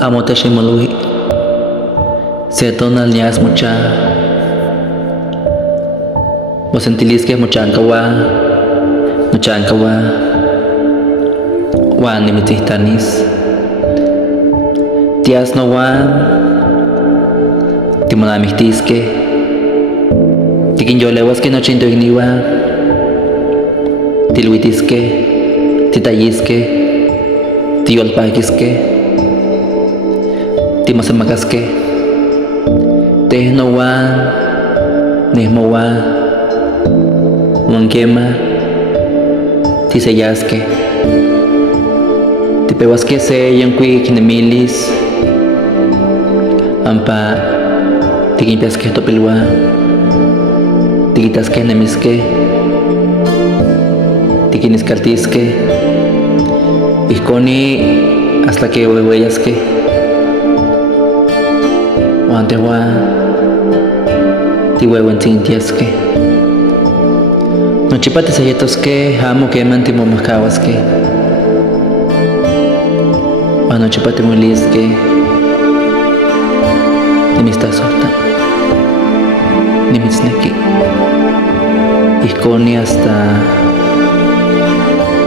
amo tashimolui se tonal nias mucha mosentilisque muchankawa muchankawa wan nimitihtanis tias no wan timonamihtisque tiquinyoleuasque nochinto igniwa tilhuitisque titayisque tiyolpaquisque timosemacasque tehnowan nehmowan monquema tiseyasque tipeuasque se yancuic nemilis ampa tiquimpiasque topilua tiquitasque nemisque tiquiniscaltisque ihconi hasta que hueyasque Wantewa tihuehuentzintiasque nochipa tisayetosque amo queman timomahcauasque wan nochipa timoilisque nimistasota nimitzneki ihconi hasta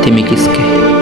timiquisque